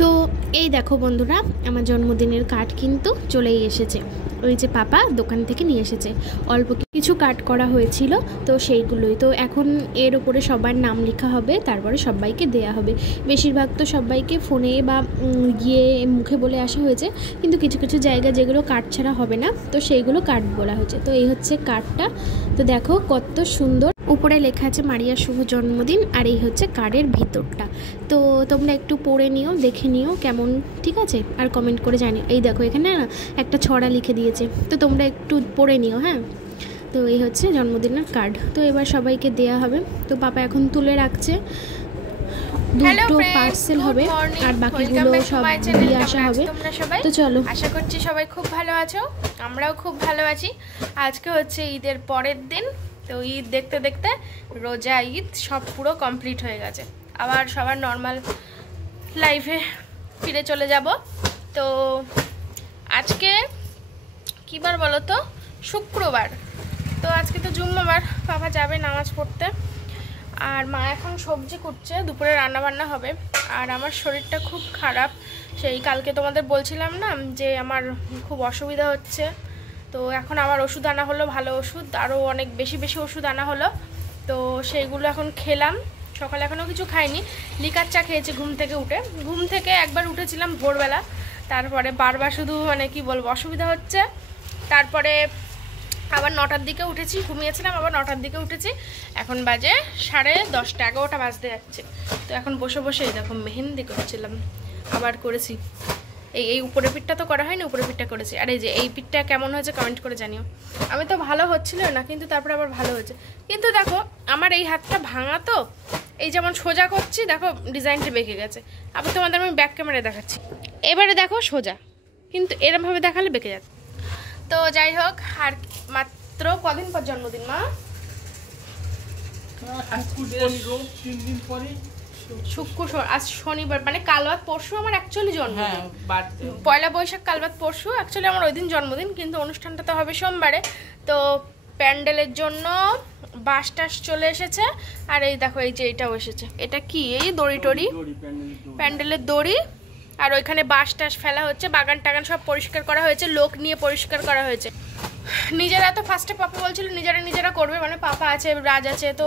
তো এই দেখো বন্ধুরা, আমার জন্মদিনের কার্ড কিন্তু চলেই এসেছে। ওই যে পাপা দোকান থেকে নিয়ে এসেছে, অল্প কিছু কার্ড করা হয়েছিল, তো সেইগুলোই। তো এখন এর ওপরে সবার নাম লেখা হবে, তারপরে সবাইকে দেয়া হবে। বেশিরভাগ তো সবাইকে ফোনে বা গিয়ে মুখে বলে আসা হয়েছে, কিন্তু কিছু কিছু জায়গা যেগুলো কার্ড ছাড়া হবে না, তো সেইগুলো কার্ড বলা হয়েছে। তো এই হচ্ছে কার্ডটা। তো দেখো কত সুন্দর, উপরে লেখা আছে মারিয়ার শুভ জন্মদিন, আর এই হচ্ছে কার্ডের ভিতরটা। তো তোমরা একটু পড়ে নিও, দেখে নিও কেমন, ঠিক আছে? আর কমেন্ট করে জানিও। এই দেখো এখানে না একটা ছড়া লিখে দিয়েছে, তো তোমরা একটু পড়ে নিও। হ্যাঁ, তো এই হচ্ছে জন্মদিনের কার্ড। তো এবার সবাইকে দেয়া হবে। তো পাপা এখন তুলে রাখছে, দুটো পার্সেল হবে আর বাকিগুলো সব দিয়ে আসা হবে। তো চলো, আশা করছি সবাই খুব ভালো আছো, আমরাও খুব ভালো আছি। আজকে হচ্ছে ঈদের পরের দিন। তো ঈদ দেখতে দেখতে রোজা ঈদ সব পুরো কমপ্লিট হয়ে গেছে, আবার সবার নর্মাল লাইফে ফিরে চলে যাব। তো আজকে কী বার বলো তো? শুক্রবার। তো আজকে তো জুম্মাবার, বাবা যাবে নামাজ পড়তে, আর মা এখন সবজি কুটছে, দুপুরে রান্না বান্না হবে। আর আমার শরীরটা খুব খারাপ, সেই কালকে তোমাদের বলছিলাম না যে আমার খুব অসুবিধা হচ্ছে। তো এখন আবার ওষুধ আনা হলো, ভালো ওষুধ, আরও অনেক বেশি বেশি ওষুধ আনা হলো। তো সেইগুলো এখন খেলাম। সকালে এখনও কিছু খাইনি, লিকার চা খেয়েছি ঘুম থেকে উঠে। ঘুম থেকে একবার উঠেছিলাম ভোরবেলা, তারপরে বারবার শুধু কি বলবো অসুবিধা হচ্ছে। তারপরে আবার 9টার দিকে উঠেছি, ঘুমিয়েছিলাম, আবার 9টার দিকে উঠেছি। এখন বাজে 10:30, 11টা বাজতে যাচ্ছে। তো এখন বসে বসে এই দেখো মেহেন্দি করছিলাম, আবার করেছি। এই উপরের পিঠটা তো করা হয়নি, উপরের পিঠটা করেছি। আর এই যে এই পিঠটা কেমন হয়েছে কমেন্ট করে জানিও। আমি তো ভালো হচ্ছিল না, কিন্তু তারপরে আবার ভালো হয়েছে। কিন্তু দেখো আমার এই হাতটা ভাঙা, তো এই যেমন সোজা করছি দেখো ডিজাইনটা বেঁকে গেছে। আবার তোমাদের আমি ব্যাক ক্যামেরায় দেখাচ্ছি, এবারে দেখো সোজা, কিন্তু এরমভাবে দেখালে বেঁকে যাচ্ছে। তো যাই হোক, আর মাত্র কদিন পর জন্মদিন মা? শুক্র, আজ শনিবার, মানে কাল বাদ পরশু আমার অ্যাকচুয়ালি জন্মদিন। পয়লা বৈশাখ কাল বাদ পরশু অ্যাকচুয়ালি আমার ওই দিন জন্মদিন, কিন্তু অনুষ্ঠানটা তো হবে সোমবারে। তো প্যান্ডেলের জন্য বাস টাস চলে এসেছে। আর এই দেখো এই যে এটাও এসেছে, এটা কি? এই দড়ি টড়ি, প্যান্ডেলের দড়ি। আর ওইখানে বাস টাস ফেলা হচ্ছে, বাগান টাগান সব পরিষ্কার করা হয়েছে, লোক নিয়ে পরিষ্কার করা হয়েছে। নিজেরা তো ফার্স্টে পাপা বলছিল নিজেরা করবে, মানে পাপা আছে, রাজ আছে, তো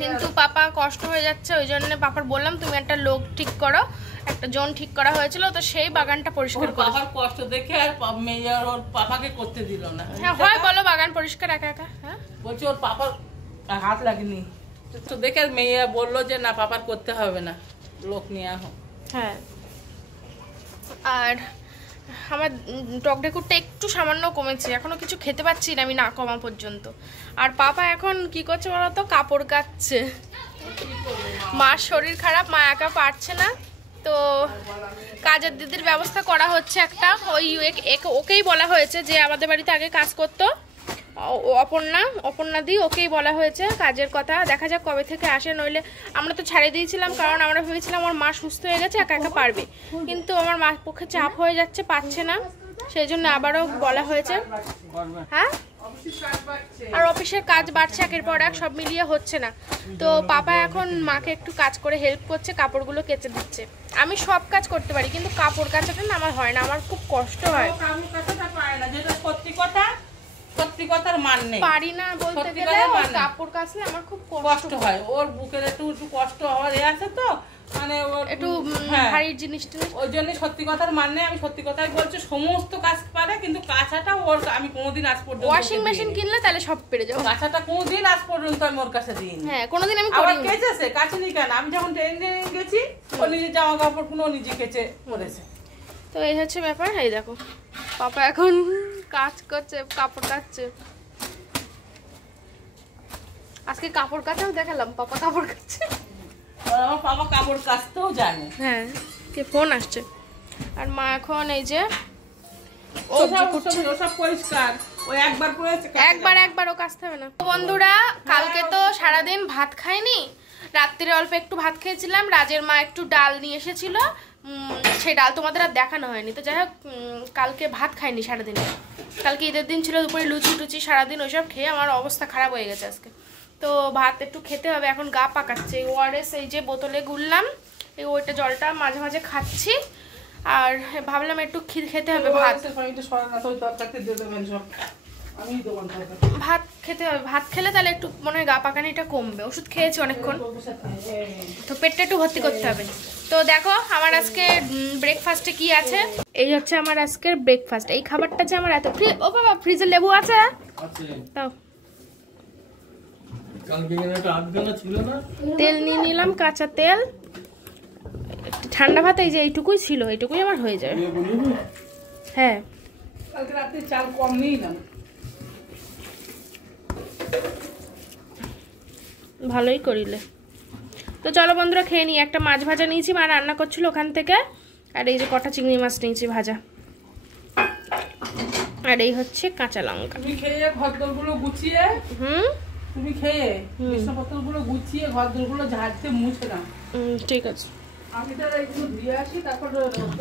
কিন্তু পাপা কষ্ট হয়ে যাচ্ছে, ওই জন্য পাপার বললাম তুমি একটা লোক ঠিক করো। একটা জোন ঠিক করা হয়েছিল, তো সেই বাগানটা পরিষ্কার করে। পাপার কষ্ট দেখে আর মেয়ে ওর পাপাকে করতে দিল না। হ্যাঁ হয়, বলো বাগান পরিষ্কার একা একা? হ্যাঁ বলছি ওর পাপার হাত লাগেনি, তো দেখে মেয়ে বললো যে না পাপার করতে হবে না, লোক নিয়ে আহ। হ্যাঁ, আর আমার টক ঢেকুরটা একটু সামান্য কমেছে, এখনো কিছু খেতে পাচ্ছি না আমি না কমা পর্যন্ত। আর পাপা এখন কি করছে বলতো? কাপড় কাচ্ছে। মার শরীর খারাপ, মা একা পারছে না, তো কাজের দিদির ব্যবস্থা করা হচ্ছে একটা। ওই ওকেই বলা হয়েছে যে আমাদের বাড়িতে আগে কাজ করতো অপর্ণা দি, ওকেই বলা হয়েছে কাজের কথা। দেখা যাক কবে থেকে আসে, নইলে আমরা তো ছাড়ে দিয়েছিলাম, কারণ আমরা ভেবেছিলাম আমার মা সুস্থ হয়ে গেছে, একা একা পারবে। কিন্তু আমার মার পক্ষে চাপ হয়ে যাচ্ছে, পারছে না, সেই জন্য আবারও বলা হয়েছে। হ্যাঁ, আর অফিসের কাজ বাড়ছে, একের পর এক, সব মিলিয়ে হচ্ছে না। তো পাপা এখন মাকে একটু কাজ করে হেল্প করছে, কাপড়গুলো কেচে দিচ্ছে। আমি সব কাজ করতে পারি, কিন্তু কাপড় কাচাটা না আমার হয় না, আমার খুব কষ্ট হয়। সত্যি কথার মান নেই, পারি না বলতে গেলে, কাপড় কাচলে আমার খুব কষ্ট হয়। ওর বুকের একটু কষ্ট হওয়ার আছে, তো মানে ওর একটু ভারী জিনিসটা, ওই জন্য সত্যি কথার মান নেই। আমি সত্যি কথাই বলছি, সমস্ত কাজ পারে, কিন্তু কাঁচাটা ওর আমি কোনোদিন আজ পর্যন্ত, ওয়াশিং মেশিন কিনলে তাহলে সব পেরে যাবো, কাঁচাটা কোনোদিন আজ পর্যন্ত আমি ওর কাছে দিইনি। হ্যাঁ, কোনোদিন আমি আবার কেচেছে, কাচেনি কেন? আমি যখন ট্রেনে গেছি ও নিজের জামা কাপড় পুরো নিজে কেচে পরেছে। তো এই হচ্ছে ব্যাপার। এই দেখো পাপা এখন কাজ করছে, কাপড় কাচছে। আজকে কাপড় কাচাও দেখালাম, পাপা কাপড় কাচছে। আমার পাপা কাপড় কাচতেও জানে। হ্যাঁ, কে ফোন আসছে। আর মা এখন এই যে সব পরিষ্কার, ও একবার ও কাচতে হবে না। বন্ধুরা, কালকে তো সারাদিন ভাত খাইনি, রাত্রিরে অল্প একটু ভাত খেয়েছিলাম। রাজের মা একটু ডাল নিয়ে এসেছিল, সেই ডাল তোমাদের আর দেখানো হয়নি। তো যাই হোক, কালকে ভাত খাইনি সারাদিনে। কালকে ঈদের দিন ছিল, দুপুরে লুচি টুচি সারাদিন ওইসব খেয়ে আমার অবস্থা খারাপ হয়ে গেছে আজকে। তো ভাত একটু খেতে হবে, এখন গা পাকাচ্ছে। ওআরএস এই যে বোতলে গুললাম, এই ওইটা জলটা মাঝে মাঝে খাচ্ছি। আর ভাবলাম একটু খেতে হবে ভাত, ভাত খেতে হবে। ভাত খেলে তাহলে একটু মনে হয় গা পাকানিটা কমবে। ওষুধ খেয়েছি অনেকক্ষণ, তো পেটটা একটু ভর্তি করতে হবে। তো দেখো আমার আজকে ব্রেকফাস্টে কি আছে। এই হচ্ছে আমার আজকের ব্রেকফাস্ট। এই খাবারটা যে আমার এত ও বাবা, ফ্রিজে লেবু আছে তাও। তেল নিয়ে নিলাম, কাঁচা তেল, ঠান্ডা ভাত। এই যে এইটুকুই ছিল, এইটুকুই আমার হয়ে যাবে। হ্যাঁ চাল কম নেই না, ভালোই করিলে। তো চলো বন্ধুরা খেয়ে নিই। একটা মাছ ভাজা নিয়েছি, মা রান্না করছিল ওখান থেকে। আর এই যে কটা চিংড়ি মাছ নিয়েছি ভাজা। আর এই হচ্ছে কাঁচা লঙ্কা। তুমি খেয়ে ঘরদোরগুলো গুছিয়ে, তুমি খেয়ে বিছানাপত্রগুলো গুছিয়ে ঘরদোরগুলো ঝাড়তে মুছে না। ঠিক আছে, আমি তাহলে একটু ধুয়ে আসি। তারপর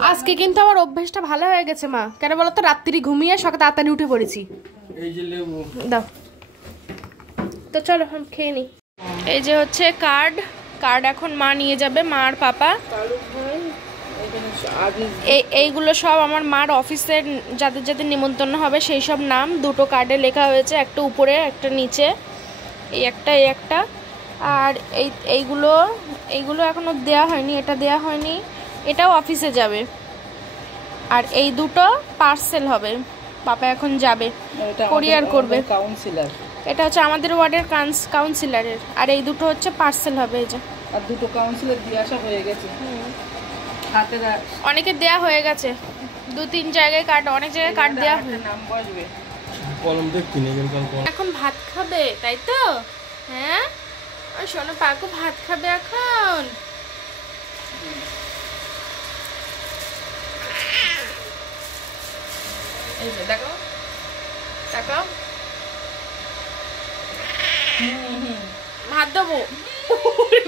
আজকে কিন্তু আমার অভ্যেসটা ভালো হয়ে গেছে মা। কেন বলো তো, রাত্রি ঘুমিয়ে সকালে তাড়াতাড়ি উঠে পড়েছি। এই যে লেবু দাও। তো চলো আমি খেয়ে নিই। এই যে হচ্ছে কার্ড এখন মা নিয়ে যাবে, মা আর পাপা। এইগুলো সব আমার মার অফিসের যাদের যাদের নিমন্ত্রণ হবে সেই সব নাম দুটো কার্ডে লেখা হয়েছে, একটা উপরে একটা নিচে। এই একটা আর এইগুলো এখনো দেয়া হয়নি, এটা দেয়া হয়নি, এটাও অফিসে যাবে। আর এই দুটো পার্সেল হবে, পাপা এখন যাবে কোরিয়ার করবে। কাউন্সিলর, এটা হচ্ছে আমাদের ওয়ার্ডের কাউন্সিলরের। আর এই দুটো হচ্ছে পার্সেল হবে। এই যে আর দুটো কাউন্সিলর দিয়ে আসা হয়ে গেছে। অনেকে দেয়া হয়ে গেছে, 2-3 জায়গায় কার্ড, অনেক জায়গায় কার্ড দেয়া হয়। নাম বসবে। এখন ভাত খাবে তাই তো? হ্যাঁ শোনো, পাকু ভাত খাবে এখন। এই যে দেখো দেখো, ভাত দেবো।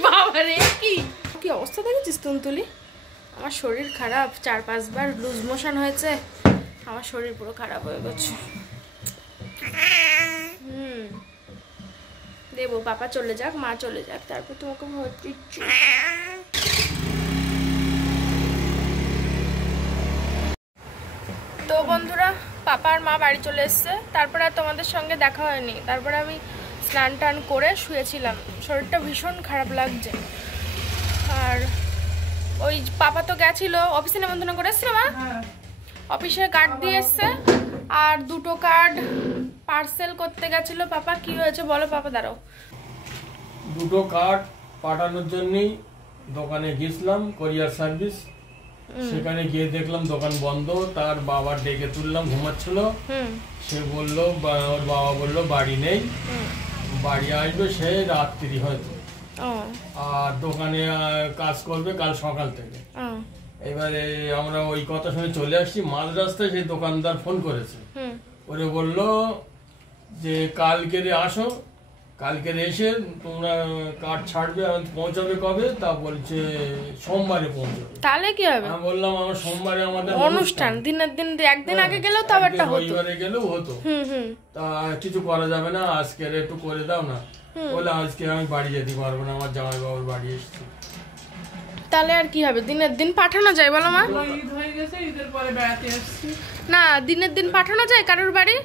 বাবা রে, কি অবস্থা দেখেছিস তুলতুলি? আমার শরীর খারাপ, 4-5 বার লুজ মোশন হয়েছে, আমার শরীর পুরো খারাপ হয়ে গেছে। দেবো, পাপা চলে যাক, মা চলে যাক, তারপর তোমাকে ভোট দিচ্ছি। তো বন্ধুরা, পাপা আর মা বাড়ি চলে এসছে, তারপরে আর তোমাদের সঙ্গে দেখা হয়নি। তারপরে আমি স্নান টান করে শুয়েছিলাম, শরীরটা ভীষণ খারাপ লাগছে। আর ওই পাপা তো গেছিল অফিসে, নিমন্ত্রণ করে এসছিল মা, অফিসে কার্ড দিয়ে এসছে। আর দুটো কার্ড পার্সেল করতে গেছিল পাপা। কি হয়েছে বলো পাপা? দাঁড়াও। দুটো কার্ড পাঠানোর জন্যই দোকানে গেছিলাম, কোরিয়ার সার্ভিস। সেখানে গিয়ে দেখলাম দোকান বন্ধ। তার বাবার ডেকে তুললাম, ঘুমাচ্ছিল। সে বললো, ওর বাবা বললো বাড়ি নেই, বাড়ি আসবে সে রাত্রি হয়তো, আর দোকানে কাজ করবে কাল সকাল থেকে। এবারে আমরা ওই কথা শুনে চলে আসছি। মাঝ রাস্তায় সেই দোকানদার ফোন করেছে, ওরে বললো যে কালকে আসো, কালকে এসে তোমরা কার্ড ছাড়বে, পৌঁছাবে কবে? তা বলছে সোমবারে পৌঁছাবে। তাহলে কি হবে? আমি বললাম আমার সোমবারে আমাদের অনুষ্ঠান, দিনের দিন একদিন আগে গেলেও তো আবার হতো, রবিবারে গেলেও হতো। তা কিছু করা যাবে না, আজকে একটু করে দাও না। বলে আজকে আমি বাড়ি যেতে পারবো না, আমার জামাই বাবুর বাড়ি এসেছি। তাহলে আর কি হবে? দিনের দিন পাঠানো যায় বলো মা? ঈদ হয়ে গেছে, ঈদের পরে বেড়াতে আসছি না, দিনের দিন পাঠানো যায় কারোর বাড়ি?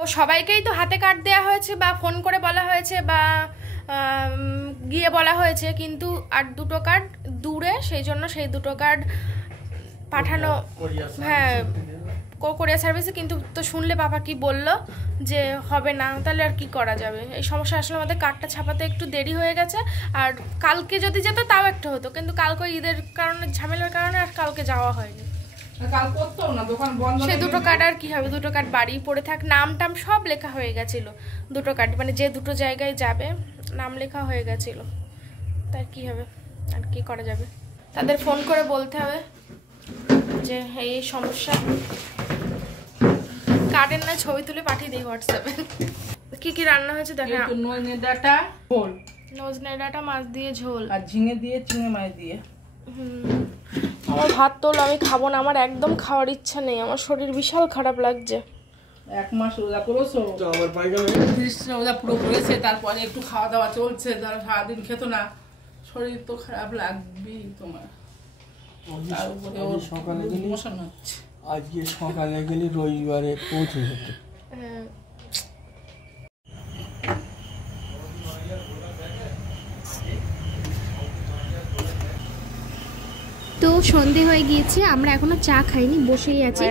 ও সবাইকেই তো হাতে কার্ড দেওয়া হয়েছে, বা ফোন করে বলা হয়েছে, বা গিয়ে বলা হয়েছে, কিন্তু আর দুটো কার্ড দূরে, সেই জন্য সেই দুটো কার্ড পাঠানো। হ্যাঁ, কোরিয়ার সার্ভিসে। কিন্তু তো শুনলে বাবা কি বললো যে হবে না, তাহলে আর কি করা যাবে? এই সমস্যা আসলে আমাদের কার্ডটা ছাপাতে একটু দেরি হয়ে গেছে। আর কালকে যদি যেত তাও একটা হতো, কিন্তু কালকে ঈদের কারণে, ঝামেলার কারণে আর কালকে যাওয়া হয়নি। সে দুটো কার্ড আর কি হবে? দুটো কার্ড বাড়ি পড়ে থাক, নাম টাম সব লেখা হয়ে গেছিল। দুটো কার্ড মানে যে দুটো জায়গায় যাবে নাম লেখা হয়ে গেছিল, তার কি হবে? আর কি করা যাবে? তাদের ফোন করে বলতে হবে যে এই সমস্যা। কার্ডের না ছবি তুলে পাঠিয়ে দিই হোয়াটসঅ্যাপে। কি কি রান্না হয়েছে দেখা। নজনে ডাটা ঝোল, নজনে ডাটা মাছ দিয়ে ঝোল, আর ঝিঙে দিয়ে চিংড়ি মাছ দিয়ে। আমার ভাত তোল, আমি খাবো না, আমার একদম খাওয়ার ইচ্ছা নেই, আমার শরীর বিশাল খারাপ লাগছে। 1 মাস রোজা করেছো? আমার পায়খানা রোজা পুরো করেছে, তারপরে একটু খাওয়া দাওয়া চলছে, ধরো সারাদিন খেতো না, শরীর তো খারাপ লাগবেই তোমার। তার উপরে ওর সকালে গেলি মোশন হচ্ছে। আজকে সকালে গেলি রবিবারে পৌঁছে যেত। তো সন্ধে হয়ে গিয়েছে, আমরা এখনো চা খাইনি, বসেই আছি।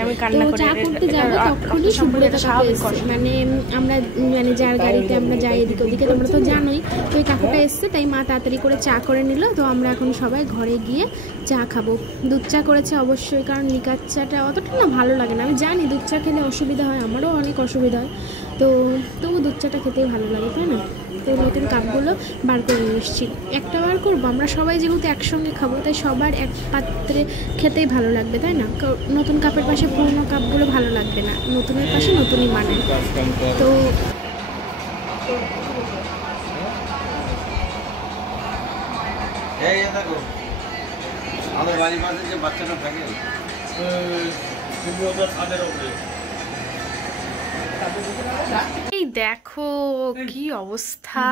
তো চা করতে যাবো তখনই সুব্রতা কাকু এসছে, মানে আমরা মানে যার গাড়িতে আমরা যাই এদিকে ওদিকে, তোমরা তো জানোই। তো ওই কাকুটা এসছে, তাই মা তাড়াতাড়ি করে চা করে নিল। তো আমরা এখন সবাই ঘরে গিয়ে চা খাবো। দুধ চা করেছে অবশ্যই, কারণ লিকার চাটা অতটা না ভালো লাগে না। আমি জানি দুধ চা খেলে অসুবিধা হয়, আমারও অনেক অসুবিধা হয়, তো তবু দুধ চাটা খেতেই ভালো লাগে, তাই না? তো নতুন কাপগুলো বার করে নিয়ে এসেছি, একটা বার করবো। আমরা সবাই যেহেতু একসঙ্গে খাবো, তাই সবার এক পাত্রে খেতেই ভালো লাগবে, তাই না? নতুন কাপের পাশে পুরোনো কাপগুলো ভালো লাগবে না, নতুনের পাশে নতুনই মানে। তো আমাদের বাড়ির পাশে যে বাচ্চাটা থাকে এই দেখো কি অবস্থা।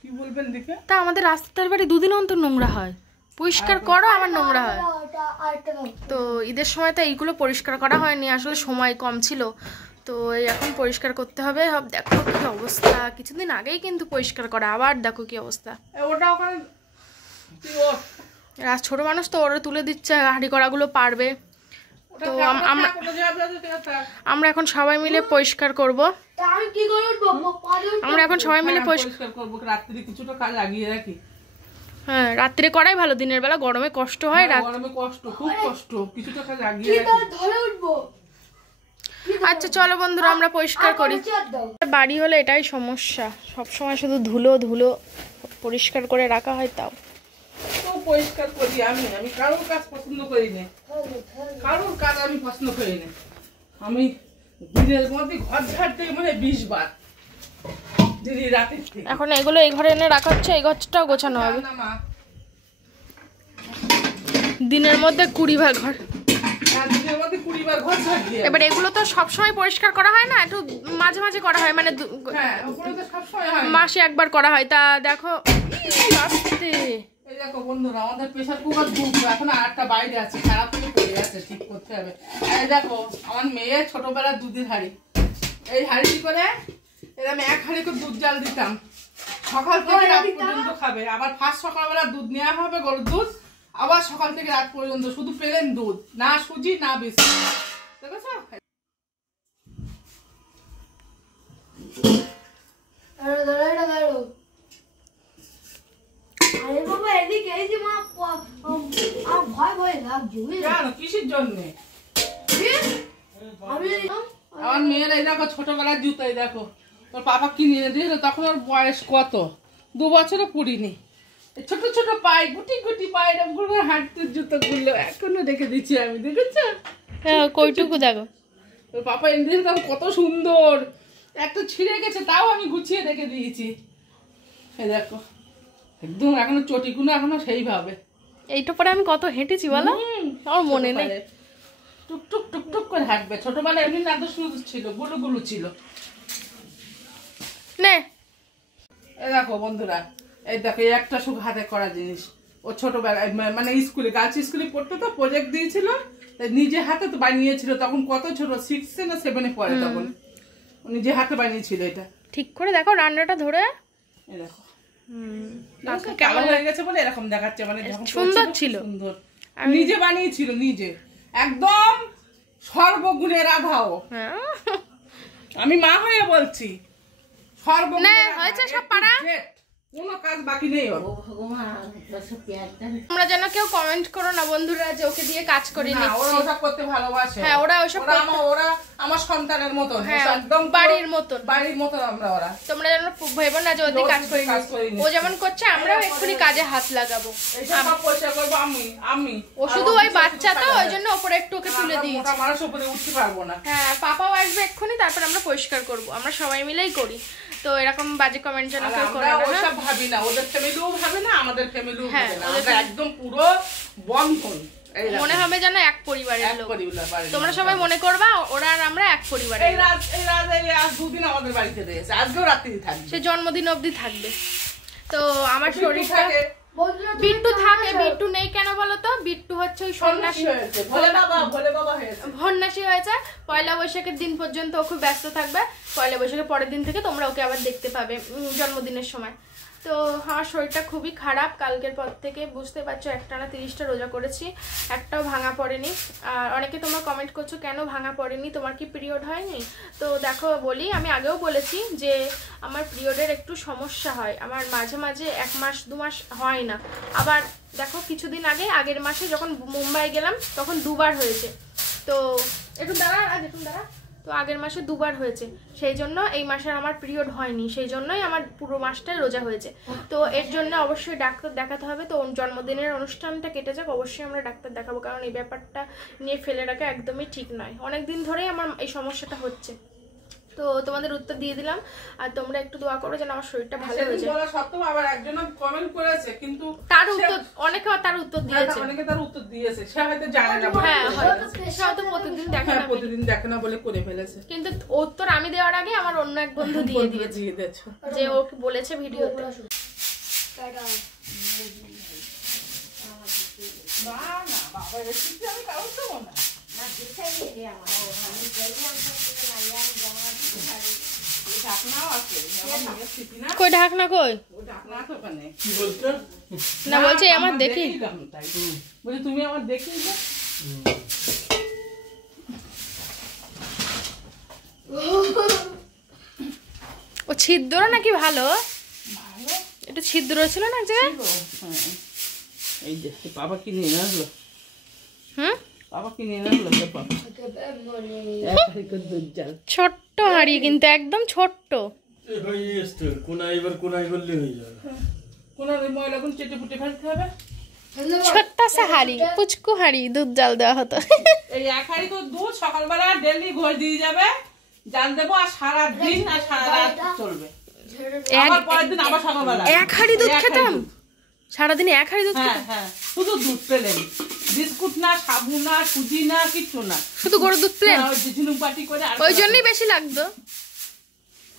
কি বলবেন দেখে? তা আমাদের রাস্তার বাড়ি দুদিন অন্তর নোংরা হয়, পরিষ্কার করো আবার নোংরা হয়। তো ঈদের সময় তো এইগুলো পরিষ্কার করা হয়নি, আসলে সময় কম ছিল, তো এই এখন পরিষ্কার করতে হবে। দেখো কি অবস্থা, কিছুদিন আগেই কিন্তু পরিষ্কার করা, আবার দেখো কি অবস্থা। ওটা ওখানে ছোট মানুষ তো ওরা তুলে দিচ্ছে, হাঁড়ি কড়াগুলো পারবে। তো আমরা এখন সবাই মিলে পরিষ্কার করব। আমরা এখন সবাই মিলে পরিষ্কার করব, রাত্রি কিছুটা কাজ লাগিয়ে রাখি। হ্যাঁ, রাত্রে করাই ভালো, দিনের বেলা গরমে কষ্ট হয়, গরমে কষ্ট, খুব কষ্ট, কিছুটা কাজ লাগিয়ে রাখি। আচ্ছা চলো বন্ধুরা, আমরা পরিষ্কার করি। বাড়ি হলে এটাই সমস্যা, সব সময় শুধু ধুলো ধুলো, পরিষ্কার করে রাখা হয় তাও। তো পরিষ্কার করি আমি কারোর কাজ পছন্দ করি না, কারোর কাজ আমি পছন্দ করি না। আমি দিনের মধ্যে ঘর ঝাড়তে মানে 20 বার, দিদি রাতে। এখন এগুলো এই ঘরে এনে রাখা হচ্ছে, এই ঘরটাও গোছানো হবে। দিনের মধ্যে 20 বার ঘর, এবার এগুলো তো সবসময় পরিষ্কার করা হয় না, একটু মাঝে মাঝে করা হয়, মানে মাসে একবার করা হয়। তা দেখো আসতে, এই দেখো বন্ধুরা, আমাদের প্রেসার কুকার দুটো এখন আরেকটা বাইরে আছে, খারাপ হয়ে পড়ে আছে, ঠিক করতে হবে। এই দেখো আমার মেয়ের ছোটবেলার দুধের হাঁড়ি, এই হাঁড়ি করে এরকম 1 হাঁড়ি করে দুধ জাল দিতাম, সকাল থেকে রাত পর্যন্ত খাবে। আবার ফার্স্ট সকালবেলা দুধ নেওয়া হবে, গরুর দুধ, আবার সকাল থেকে রাত পর্যন্ত শুধু প্লেন দুধ, না সুজি না বিস্কুট, দেখেছো? কিসের জন্য আমার মেয়ের এই দেখো ছোটবেলার জুতো, এই দেখো ওর পাপা কিনে এনে দিয়েছিল, তখন ওর বয়স কত, 2 বছরও পুরিনি। ছোট ছোট পায়ে, গুটি গুটি পায়ে হাঁটতে জুতো গুলো এখনো রেখে দিচ্ছি আমি, দেখেছো? হ্যাঁ, কইটুকু দেখো ওর পাপা এনে দিয়েছিল, কত সুন্দর, একটা ছিঁড়ে গেছে তাও আমি গুছিয়ে রেখে দিয়েছি। এই দেখো একদম এখনো চটিগুলো এখনো সেইভাবে। এইটা পরে আমি কত হেঁটেছি বলো, আমার মনে নেই। টুকটুক টুকটুক করে হাঁটবে, ছোটবেলায় এমনি না তো সুন্দর ছিল, গুলো গুলো ছিল। নে এই দেখো বন্ধুরা, এই দেখো এই একটা শুধু হাতে করা জিনিস, ও ছোটবেলায় মানে স্কুলে, গার্লস স্কুলে পড়তো, তো প্রজেক্ট দিয়েছিল, নিজে হাতে তো বানিয়েছিল, তখন কত ছোট, 6 না 7 পড়ে, তখন নিজে হাতে বানিয়েছিল। এটা ঠিক করে দেখো রান্নাটা ধরে, এই দেখো কেমন হয়ে গেছে বলে এরকম দেখাচ্ছে, মানে সুন্দর ছিল, সুন্দর, নিজে বানিয়েছিল, নিজে একদম সর্বগুণের আধাও। আমি মা হয়ে বলছি, সর্বগুণের হয়েছে সব পারা, কোনো কাজ বাকি নেই ওর। তোমরা যেন কেউ কমেন্ট করো না বন্ধুরা যে ওকে দিয়ে কাজ করি না, ওরা ওসব করতে ভালোবাসে। হ্যাঁ, ওরা ওসব ওরা আমার সন্তানের মতন, একদম বাড়ির মতন, বাড়ির মতন আমরা ওরা। তোমরা যেন ভেবো না যে ওদের কাজ করি, ও যেমন করছে আমরাও এক্ষুনি কাজে হাত লাগাবো। পয়সা করবো আমি, ও শুধু ওই বাচ্চা তো, ওই জন্য ওপরে একটু ওকে তুলে দিয়েছি। মানুষ উপরে উঠতে পারবো না। হ্যাঁ, পাপাও আসবে এক্ষুনি, তারপর আমরা পরিষ্কার করবো, আমরা সবাই মিলেই করি। তো এরকম বাজে কমেন্ট যেন কেউ করে না, ওসব ভাবি না, ওদের ফ্যামিলিও ভাবে না, আমাদের ফ্যামিলিও ভাবে না, আমরা একদম পুরো বন্ধন, মনে হবে যেন এক পরিবারের লোক। তোমরা সবাই মনে করবা ওরা আর আমরা এক পরিবারের। এই রাত 2 দিন আমাদের বাড়িতে রয়েছে, আজকেও রাত্রি থাকবে, সে জন্মদিন অবধি থাকবে। তো আমার শরীরটা বিট্টু থাকে, বিট্টু নেই কেন বলো তো? বিট্টু হচ্ছে ওই সন্ন্যাসী সন্ন্যাসী হয়েছে। পয়লা বৈশাখের দিন পর্যন্ত ও খুব ব্যস্ত থাকবে, পয়লা বৈশাখের পরের দিন থেকে তোমরা ওকে আবার দেখতে পাবে জন্মদিনের সময়। তো আমার শরীরটা খুবই খারাপ কালকের পর থেকে, বুঝতে পারছো একটানা 30টা রোজা করেছি, একটাও ভাঙা পড়েনি। আর অনেকে তোমরা কমেন্ট করছো কেন ভাঙা পড়েনি, তোমার কি পিরিয়ড হয়নি? তো দেখো বলি, আমি আগেও বলেছি যে আমার পিরিয়ডের একটু সমস্যা হয়, আমার মাঝে মাঝে 1 মাস 2 মাস হয় না। আবার দেখো কিছুদিন আগে আগের মাসে যখন মুম্বাই গেলাম তখন 2 বার হয়েছে। তো একটু দাঁড়া, তো আগের মাসে 2 বার হয়েছে, সেই জন্য এই মাসে আমার পিরিয়ড হয়নি, সেই জন্যই আমার পুরো মাসটাই রোজা হয়েছে। তো এর জন্য অবশ্যই ডাক্তার দেখাতে হবে। তো জন্মদিনের অনুষ্ঠানটা কেটে যাক, অবশ্যই আমরা ডাক্তার দেখাবো, কারণ এই ব্যাপারটা নিয়ে ফেলে রাখা একদমই ঠিক নয়। অনেক দিন ধরেই আমার এই সমস্যাটা হচ্ছে। তো তোমাদের উত্তর দিয়ে দিলাম, আর তোমরা একটু দোয়া করো যেন আমার শরীরটা ভালো হয়ে যায়। আবার একজন কমেন্ট করেছে, কিন্তু তার উত্তর অনেকে তার উত্তর দিয়েছে, অনেকে তার উত্তর দিয়েছে, সে হয়তো জানে না। হ্যাঁ সে হয়তো প্রতিদিন দেখে না, প্রতিদিন দেখে না বলে করে ফেলেছে, কিন্তু উত্তর আমি দেওয়ার আগে আমার অন্য এক বন্ধু দিয়ে দিয়েছে, যে ও বলেছে ভিডিওতে। না না বাবা, রেসিপি আমি কারণ দেবো না। কই ঢাকনা কই? কি বলছো? না বলছে আমার দেখি, বলছি তুমি আমার দেখি। ও ছিদ্র নাকি ভালো? একটু ছিদ্র ছিল না যে। এই যে বাবা কি নিয়ে আসলো, বাবা কি নিয়ে আসলো, ছোট্ট হাড়ি, কিন্তু একদম ছোট্ট। ছোট্ট সা হাড়ি, পুচকু হাড়ি, দুধ জাল দেওয়া হতো। এই 1 হাড়ি তো দুধ সকালবেলা ডেলি ঘরে দিয়ে যাবে, জাল দেবো, আর সারা দিন আর সারা রাত চলবে। আবার পরের দিন আবার সকালবেলা 1 হাড়ি দুধ খেতাম সারাদিন, 1 হাড়ি দুধ খেতাম। হ্যাঁ শুধু দুধ পেলেন, বিস্কুট না, সাবু না, সুজি না, কিচ্ছু না, শুধু গরুর দুধ প্লেন। ঝিনুক বাটি করে। ওই জন্যই বেশি লাগতো,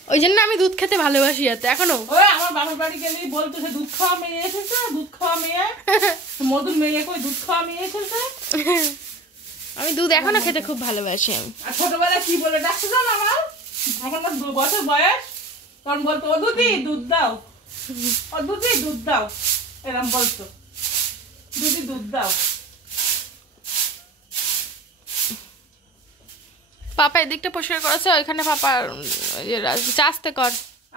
ওই জন্য আমি দুধ খেতে ভালোবাসি। এখনো ওই আমার বাবার বাড়ি গেলেই বলতো সে দুধ খাওয়া মেয়ে এসেছে, দুধ খাওয়া মেয়ে, মধুর মেয়ে কই দুধ খাওয়া মেয়ে এসেছে। আমি দুধ এখনো খেতে খুব ভালোবাসি। আমি আর ছোটবেলায় কি বলে ডাকতে জান, আমার 2 বছর বয়স, তখন বলতো ও দুধি দুধ দাও, ও দুধি দুধ দাও, এরম বলতো, দুধি দুধ দাও। পাপা এদিকটা পরিষ্কার করেছে, ওইখানে পাপা চাস্তে কর,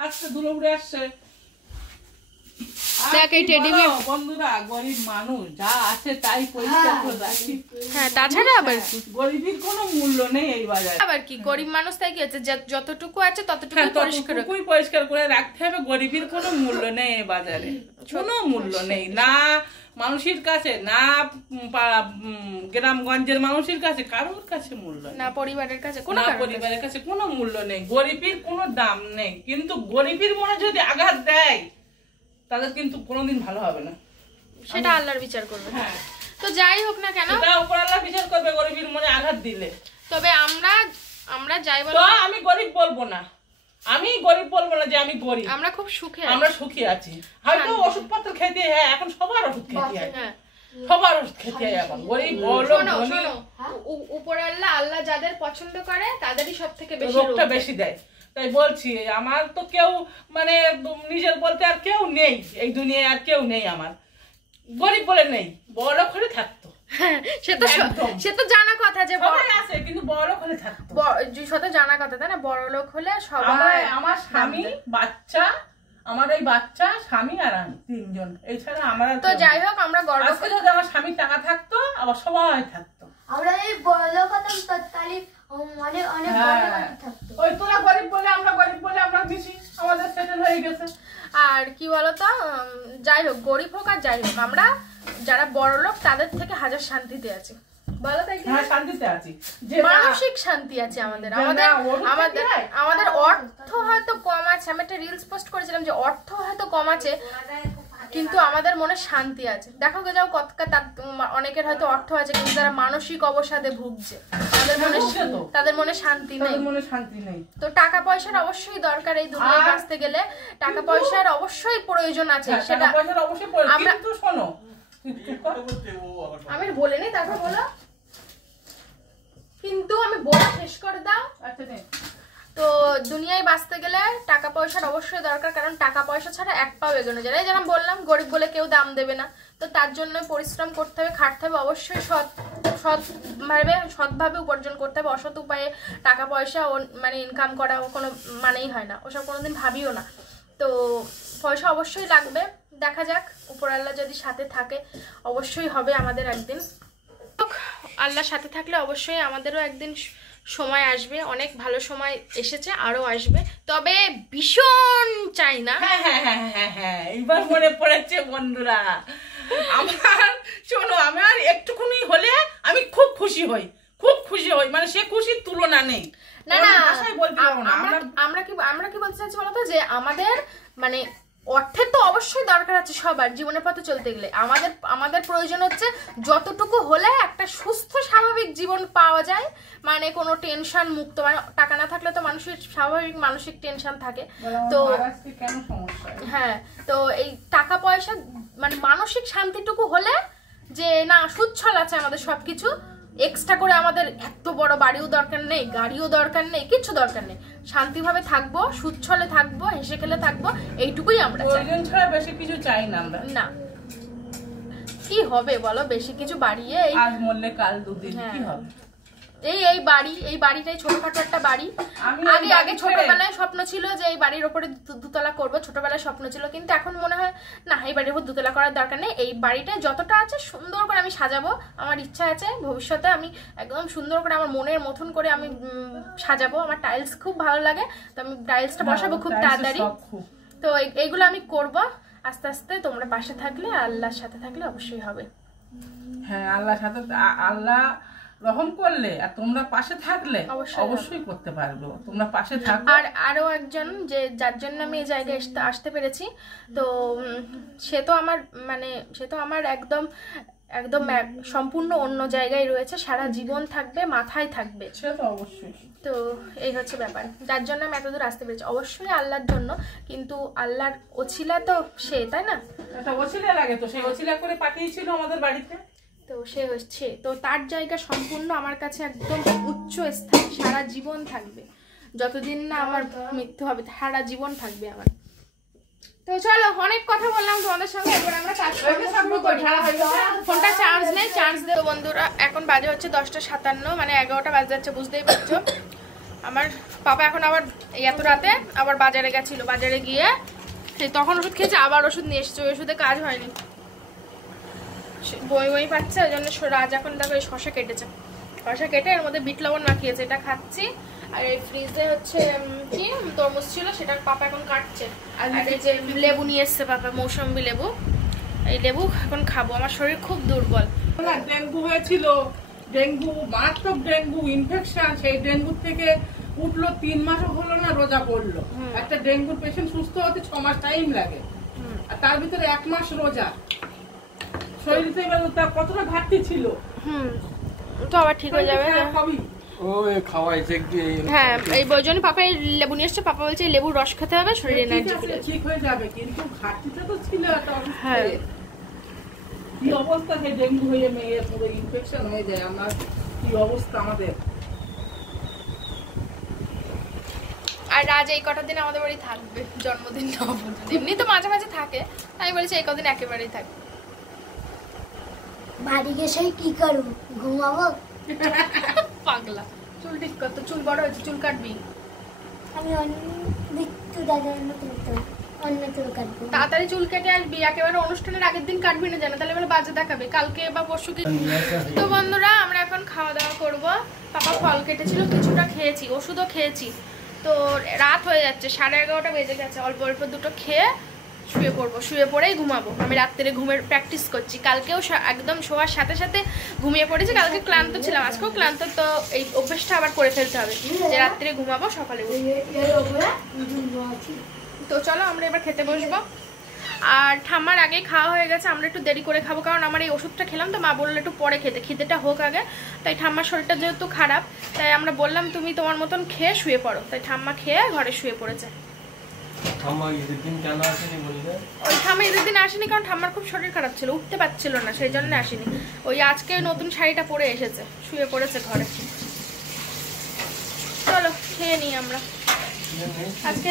আজকে ধুলো উড়ে আসছে। দেখ এই টেডি বিয়ার, বন্ধুরা গরিব মানুষ যা আছে তাই পরিষ্কার করে রাখি। হ্যাঁ তাছাড়া আবার কি, গরিবের কোনো মূল্য নেই এই বাজারে। আবার কি গরিব মানুষ তাই কি আছে, যতটুকু আছে ততটুকু পরিষ্কার করে রাখতে হবে। গরিবের কোনো মূল্য নেই এই বাজারে, কোনো মূল্য নেই, না মানুষের কাছে, না গ্রামগঞ্জের মানুষের কাছে, কারোর কাছে মূল্য নেই, না পরিবারের কাছে, না পরিবারের কাছে কোনো মূল্য নেই। গরিবের কোনো দাম নেই, কিন্তু গরিবের মনে যদি আঘাত দেয় তাদের কিন্তু কোনোদিন ভালো হবে না, সেটা আল্লাহর বিচার করবে। হ্যাঁ তো যাই হোক না কেন, সেটা উপর আল্লাহ বিচার করবে গরিবের মনে আঘাত দিলে। তবে আমরা যাই বলো, তো আমি গরিব বলবো না, আমি গরিব বলবো না যে আমি গরিব, আমরা খুব সুখে, আমরা সুখী আছি। হয়তো ওষুধপত্র খেতে হয়, এখন সবার ওষুধ খেতে হয়, সবার ওষুধ খেতে হয় এখন, গরিব বড় উপর আল্লাহ যাদের পছন্দ করে তাদেরই সব থেকে বেশি রোগটা বেশি দেয়। তাই বলছি আমার তো কেউ মানে নিজের বলতে আর কেউ নেই এই দুনিয়ায়, আর কেউ নেই আমার, গরিব বলে নেই, বড় করে থাকতো। সে তো জানা কথা যে সবাই আছে, কিন্তু বড় করে থাকতো, সেটা জানা কথা, তাই না? বড় লোক হলে সবাই, আমার স্বামী, বাচ্চা, আমার এই বাচ্চা, স্বামী আর আমি 3 জন, এছাড়া আমার। তো যাই হোক আমরা গর্ব আজকে যদি আমার স্বামীর টাকা থাকতো আবার সবাই থাকতো, আমরা এই বড় লোক হতাম তৎকালীন অনেক অনেক বড় থাকতো। ওই তোরা গরিব বলে আমরা গরিব বলে আমরা বেশি আমাদের সেটেল হয়ে গেছে। আর কি বলতো, যাই হোক গরিব হোক আর যাই হোক, আমরা যারা বড় লোক তাদের থেকে হাজার শান্তিতে আছি, বলো তাই? হ্যাঁ শান্তিতে আছি, যে মানসিক শান্তি আছে আমাদের। আমাদের অর্থ হয়তো কম আছে, আমি একটা রিলস পোস্ট করেছিলাম যে অর্থ হয়তো কম আছে কিন্তু আমাদের মনে শান্তি আছে। দেখো গে যাও অনেকের হয়তো অর্থ আছে কিন্তু তারা মানসিক অবসাদে ভুগছে, তাদের মনে শান্তি নেই। তো টাকা পয়সার অবশ্যই দরকার, এই দুনিয়ায় বাঁচতে গেলে টাকা পয়সার অবশ্যই প্রয়োজন আছে। সেটা আমরা শোনো, আমি বলে নেই তারপর বলো, কিন্তু আমি বলে শেষ করে দাও। আচ্ছা, তো দুনিয়ায় বাঁচতে গেলে টাকা পয়সার অবশ্যই দরকার, কারণ টাকা পয়সা ছাড়া এক পাও এগোনো যায় না। যেরকম বললাম, গরিব বলে কেউ দাম দেবে না, তো তার জন্য পরিশ্রম করতে হবে, খাটতে হবে, অবশ্যই সৎভাবে উপার্জন করতে হবে। অসৎ উপায়ে টাকা পয়সা মানে ইনকাম করা কোনো মানেই হয় না, ওসব কোনোদিন ভাবিও না। তো পয়সা অবশ্যই লাগবে, দেখা যাক উপরওয়ালা যদি সাথে থাকে অবশ্যই হবে আমাদের একদিন। আল্লাহর সাথে থাকলে অবশ্যই আমাদেরও একদিন সময় আসবে, অনেক ভালো সময় এসেছে, আরো আসবে, তবে ভীষণ চাই না। হ্যাঁ এইবার মনে পড়েছে বন্ধুরা আমার। শোনো, আমার একটুখানি হলে আমি খুব খুশি হই, মানে সে খুশির তুলনা নেই। না আমরা কি বলতে চাইছি বলতো, যে আমাদের মানে অর্থের তো অবশ্যই দরকার আছে সবার জীবনের পথে চলতে গেলে। আমাদের প্রয়োজন হচ্ছে যতটুকু হলে একটা সুস্থ স্বাভাবিক জীবন পাওয়া যায়, মানে কোনো টেনশন মুক্ত। মানে টাকা না থাকলে তো মানুষের স্বাভাবিক মানসিক টেনশন থাকে। তো হ্যাঁ, তো এই টাকা পয়সা মানে মানসিক শান্তিটুকু হলে, যে না সুচ্ছল আছে আমাদের সবকিছু, এক্সট্রা করে আমাদের এত বড় বাড়িও দরকার নেই, গাড়িও দরকার নেই, কিচ্ছু দরকার নেই। শান্তিভাবে থাকবো, সুচ্ছলে থাকবো, হেসে খেলে থাকবো, এইটুকুই আমরা চাই। ছাড়া বেশি কিছু চাই না আমরা। না, কি হবে বলো বেশি কিছু বাড়িয়ে? আজ মরলে কাল দুদিন, কি হবে? এই বাড়িটাই ছোটখাটো একটা বাড়ি। আগে ছোটবেলায় স্বপ্ন ছিল যে এই বাড়ির ওপরে দুতলা করবো, ছোটবেলায় স্বপ্ন ছিল, কিন্তু এখন মনে হয় না, এই বাড়ির উপর দুতলা করার দরকার নেই। এই বাড়িটা যতটা আছে সুন্দর করে আমি সাজাবো, আমার ইচ্ছা আছে ভবিষ্যতে আমি একদম সুন্দর করে আমার মনের মতন করে আমি সাজাবো। আমার টাইলস খুব ভালো লাগে, তো আমি টাইলসটা বসাবো খুব তাড়াতাড়ি। তো এইগুলো আমি করব আস্তে আস্তে। তোমরা পাশে থাকলে, আল্লাহর সাথে থাকলে অবশ্যই হবে। হ্যাঁ, আল্লাহর সাথে, আল্লাহ রহম করলে আর তোমরা পাশে থাকলে অবশ্যই করতে পারবে। তোমরা পাশে থাকো। আর আরো একজন যে যার জন্য আমি এই জায়গায় আসতে পেরেছি, তো সে তো আমার একদম সম্পূর্ণ অন্য জায়গায় রয়েছে, সারা জীবন থাকবে, মাথায় থাকবে। সেটা অবশ্যই। তো এই হচ্ছে ব্যাপার, যার জন্য আমি এতদূর আসতে পেরেছি। অবশ্যই আল্লাহর জন্য, কিন্তু আল্লাহর ওছিলা তো সে, তাই না? একটা ওছিলা লাগে, তো সেই ওছিলা করে পাঠিয়েছিল আমাদের বাড়িতে। তো সে হচ্ছে, তো তার জায়গা সম্পূর্ণ আমার কাছে একদম উচ্চ স্থান, সারা জীবন থাকবে, যতদিন না আমার মৃত্যু হবে সারা জীবন থাকবে আমার। তো চলো, অনেক কথা বললাম তোমাদের সঙ্গে, এবার আমরা কাজ শুরু করি। ফোনটা চার্জ নেই, চার্জ দেব। বন্ধুরা এখন বাজে হচ্ছে 10:57, মানে 11টা বাজে যাচ্ছে, বুঝতেই পারছো। আমার পাপা এখন আবার এত রাতে আবার বাজারে গেছিল, বাজারে গিয়ে তখন ওষুধ খেয়েছে, আবার ওষুধ নিয়ে এসছে, ওই ওষুধে কাজ হয়নি, বই পাচ্ছে। ওই জন্য রাজ এখন দেখো এই শসা কেটেছে, শসা কেটে এর মধ্যে বিট লবণ মাখিয়েছে, এটা খাচ্ছি। আর এই ফ্রিজে হচ্ছে কি তরমুজ ছিল, সেটা পাপা এখন কাটছে। আর এই যে লেবু নিয়ে এসছে পাপা, মৌসম্বি লেবু, এই লেবু এখন খাবো। আমার শরীর খুব দুর্বল, ডেঙ্গু হয়েছিল, ডেঙ্গু মারাত্মক ডেঙ্গু ইনফেকশন, সেই ডেঙ্গুর থেকে উঠলো 3 মাসও হলো না, রোজা পড়লো। একটা ডেঙ্গুর পেশেন্ট সুস্থ হতে 6 মাস টাইম লাগে, আর তার ভিতরে 1 মাস রোজা। শরীরে এবার তার কতটা ঘাটতি ছিল। তো আবার ঠিক হয়ে যাবে। হ্যাঁ, এই বইজন্য পাপা এই লেবু নিয়ে এসছে। পাপা বলছে লেবুর রস খেতে হবে, শরীরে এনার্জি ফিরে ঠিক হয়ে যাবে, কিন্তু ঘাটতিটা তো ছিল একটা অবস্থা। কি অবস্থা, সেই ডেঙ্গু হয়ে মেয়ে পুরো ইনফেকশন হয়ে যায়, আমার কি অবস্থা আমাদের। আর রাজ এই কটা দিন আমাদের বাড়ি থাকবে, জন্মদিন এমনি তো মাঝে মাঝে থাকে, তাই বলেছি এই কদিন একেবারেই থাকবে। বাড়ি গেছে কি করবো, ঘুমাবো? পাগলা, চুল ঠিক কর, তো চুল বড় হয়েছে, চুল কাটবি? আমি অন্য চুল কাটবো। তাড়াতাড়ি চুল কেটে আসবি, একেবারে অনুষ্ঠানের আগের দিন কাটবি না যেন, তাহলে বাজে দেখাবে কালকে বা পরশু। তো বন্ধুরা আমরা এখন খাওয়া দাওয়া করবো। পাপা ফল কেটেছিল, কিছুটা খেয়েছি, ওষুধও খেয়েছি। তো রাত হয়ে যাচ্ছে, 11:30 বেজে গেছে। অল্প অল্প দুটো খেয়ে শুয়ে পড়বো, শুয়ে পড়েই ঘুমাবো। আমি রাত্রে ঘুমের প্র্যাকটিস করছি, কালকেও একদম শোয়ার সাথে সাথে ঘুমিয়ে পড়েছি। কালকে ক্লান্ত ছিলাম, আজকেও ক্লান্ত, তো এই অভ্যেসটা আবার করে ফেলতে হবে যে রাত্রে ঘুমাবো, সকালে উঠবো। তো চলো আমরা এবার খেতে বসবো। আর ঠাম্মার আগে খাওয়া হয়ে গেছে, আমরা একটু দেরি করে খাবো, কারণ আমার এই ওষুধটা খেলাম তো, মা বললো একটু পরে খেতে, খিদেটা হোক আগে। তাই ঠাম্মার শরীরটা যেহেতু খারাপ, তাই আমরা বললাম তুমি তোমার মতন খেয়ে শুয়ে পড়ো। তাই ঠাম্মা খেয়ে ঘরে শুয়ে পড়েছে। ঠাম্মা ঈদের দিন কেন আসেনি বলবে? ওই ঠাম্মা ঈদের দিন আসেনি কারণ ঠাম্মার খুব শরীর খারাপ ছিল, উঠতে পারছিল না, সেই জন্য আসেনি। ওই আজকে নতুন শাড়িটা পরে এসেছে, শুয়ে পড়েছে ঘরে। চলো খেয়ে নিই আমরা আজকে।